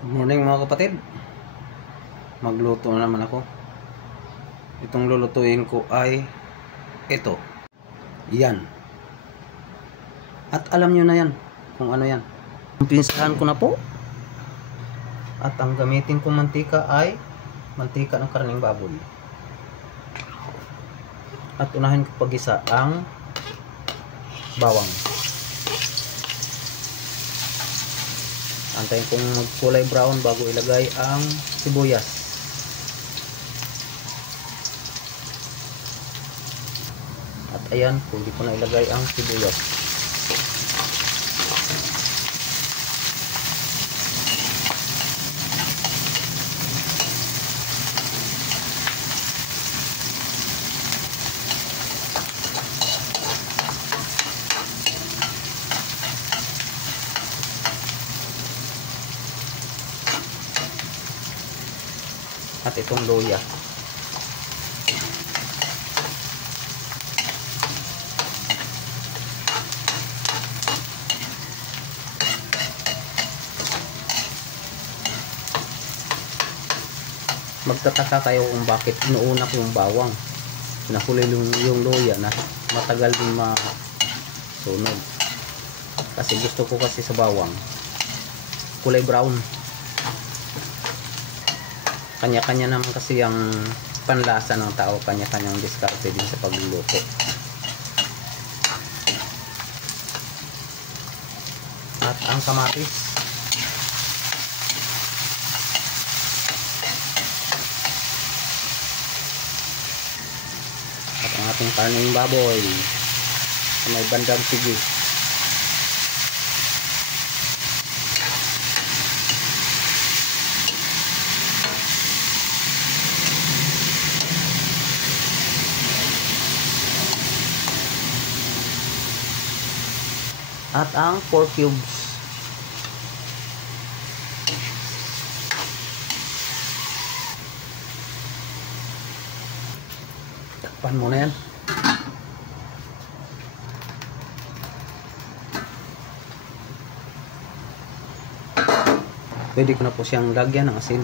Good morning mga kapatid. Magluto na naman ako. Itong lulutuin ko ay ito. Yan. At alam nyo na yan kung ano yan. Umpisahan ko na po. At ang gamitin kong mantika ay mantika ng karning baboy. At unahin ko pag-isa ang bawang. Antayin kong magkulay brown bago ilagay ang sibuyas. At ayan, pwede ko na ilagay ang sibuyas. At itong luya. Magtataka kayo kung bakit inuuna ko yung bawang. Pinahuli yung luya na matagal din masunog. Kasi gusto ko kasi sa bawang kulay brown. Kanya-kanya naman kasi ang panlasa ng tao, kanya-kanyang diskarte din sa pagluluto. At ang kamatis. At ang ating karning baboy sa may bandang sigi. At ang 4 cubes. Takpan mo na yan. Pwede ko na po siyang lagyan ng asin.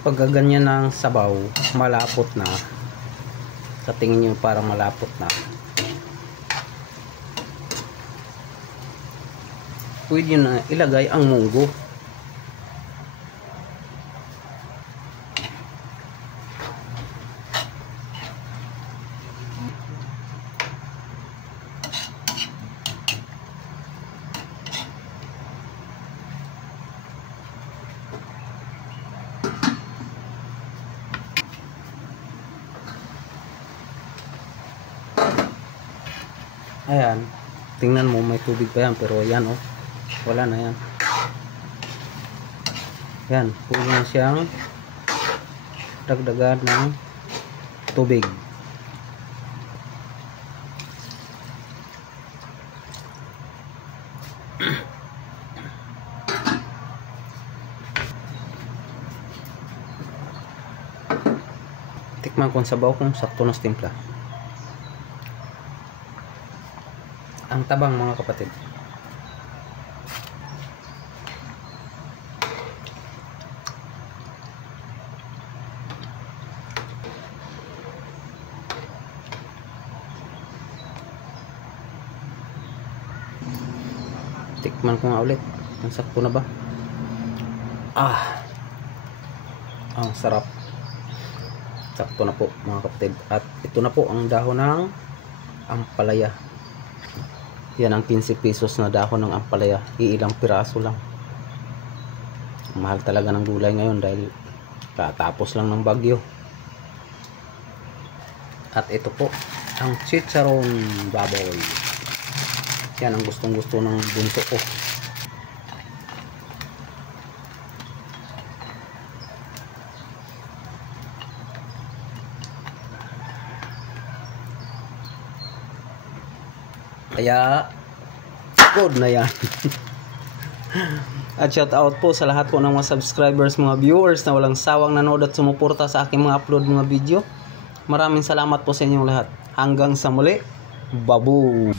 Pag ganyan ng sabaw, malapot na. Sa tingin nyo parang malapot na. Pwede na ilagay ang munggo. Ayan, tingnan mo may tubig pa yan, pero yan oh, wala na yan. Yan, pwede na siyang dagdagan ng tubig. Tikman kung sabaw kung sakto na timpla. Ang tabang mga kapatid. Tikman ko nga ulit. Ang sakto na ba? Ang sarap. Sakto na po mga kapatid. At ito na po ang dahon ng ampalaya. Yan ang 15 pesos na dahon ng ampalaya. Iilang piraso lang. Mahal talaga ng gulay ngayon dahil katapos lang ng bagyo. At ito po ang chicharon baboy. Yan ang gustong gusto ng bunso ko. Kaya good na yan. At shout out po sa lahat po ng mga subscribers, mga viewers na walang sawang nanood at sumuporta sa aking mga upload mga video. Maraming salamat po sa inyong lahat. Hanggang sa muli. Babu!